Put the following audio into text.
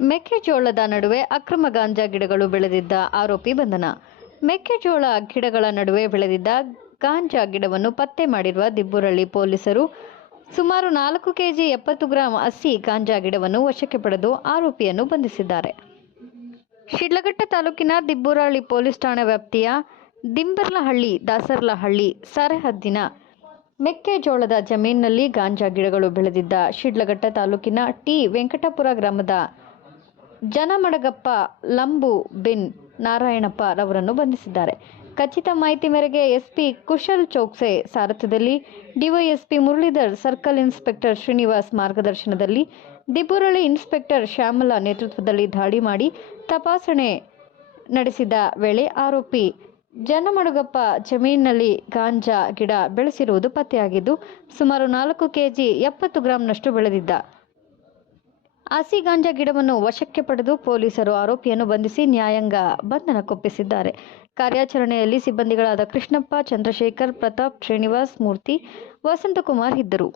ಮೆಕ್ಕೆಜೋಳದ ನಡುವೆ ಅಕ್ರಮ ಗಾಂಜಾ ಗಿಡಗಳು ಬೆಳೆದಿದ್ದ ಆರೋಪಿ ಬಂಧನ. ಮೆಕ್ಕೆಜೋಳ ಗಿಡಗಳ ನಡುವೆ ಬೆಳೆದಿದ್ದ ಗಾಂಜಾ ಗಿಡವನ್ನು ಪತ್ತೆ ಮಾಡಿರುವ ದಿಬ್ಬುರಳ್ಳಿ ಪೊಲೀಸರು ಸುಮಾರು ನಾಲ್ಕು ಕೆಜಿ ಎಪ್ಪತ್ತು ಗ್ರಾಂ ಹಸಿ ಗಾಂಜಾ ಗಿಡವನ್ನು ವಶಕ್ಕೆ ಪಡೆದು ಆರೋಪಿಯನ್ನು ಬಂಧಿಸಿದ್ದಾರೆ. ಶಿಡ್ಲಘಟ್ಟ ತಾಲೂಕಿನ ದಿಬ್ಬುರಳ್ಳಿ ಪೊಲೀಸ್ ಠಾಣೆ ವ್ಯಾಪ್ತಿಯ ದಿಂಬರ್ಲಹಳ್ಳಿ, ದಾಸರ್ಲಹಳ್ಳಿ ಸರಹದ್ದಿನ ಮೆಕ್ಕೆಜೋಳದ ಜಮೀನಿನಲ್ಲಿ ಗಾಂಜಾ ಗಿಡಗಳು ಬೆಳೆದಿದ್ದ ಶಿಡ್ಲಘಟ್ಟ ತಾಲೂಕಿನ ಟಿ ವೆಂಕಟಪುರ ಗ್ರಾಮದ ಜನಮಡಗಪ್ಪ ಲಂಬು ಬಿನ್ ನಾರಾಯಣಪ್ಪ ರವರನ್ನು ಬಂಧಿಸಿದ್ದಾರೆ. ಖಚಿತ ಮಾಹಿತಿ ಮೇರೆಗೆ SP Kushal Chouksey ಸಾರಥ್ಯದಲ್ಲಿ DYSP Muralidhar circle inspector Srinivas ಮಾರ್ಗದರ್ಶನದಲ್ಲಿ ದಿಬ್ಬುರಳ್ಳಿ ಇನ್ಸ್ಪೆಕ್ಟರ್ ಶ್ಯಾಮಲಾ ನೇತೃತ್ವದಲ್ಲಿ ದಾಳಿ ಮಾಡಿ ತಪಾಸಣೆ ನಡೆಸಿದ ವೇಳೆ ಆರೋಪಿ, ಜನಮಡುಗಪ್ಪ ಜಮೀನಿನಲ್ಲಿ ಗಾಂಜಾ ಗಿಡ ಬೆಳೆಸಿರುವುದು ಪತ್ತೆಯಾಗಿದ್ದು, ಸುಮಾರು ನಾಲ್ಕು ಕೆಜಿ ಎಪ್ಪತ್ತು ಗ್ರಾಂನಷ್ಟು ಬೆಳೆದಿದ್ದ. ಹಸಿ ಗಾಂಜಾ ಗಿಡವನ್ನು ವಶಕ್ಕೆ ಪಡೆದು ಪೊಲೀಸರು ಆರೋಪಿಯನ್ನು ಬಂಧಿಸಿ ನ್ಯಾಯಾಂಗ ಬಂಧನಕ್ಕೊಪ್ಪಿಸಿದ್ದಾರೆ ಕಾರ್ಯಾಚರಣೆಯಲ್ಲಿ ಸಿಬ್ಬಂದಿಗಳಾದ ಕೃಷ್ಣಪ್ಪ, ಚಂದ್ರಶೇಖರ್, ಪ್ರತಾಪ್ ಶ್ರೀನಿವಾಸ್, ಮೂರ್ತಿ, ವಸಂತಕುಮಾರ್ ಇದ್ದರು.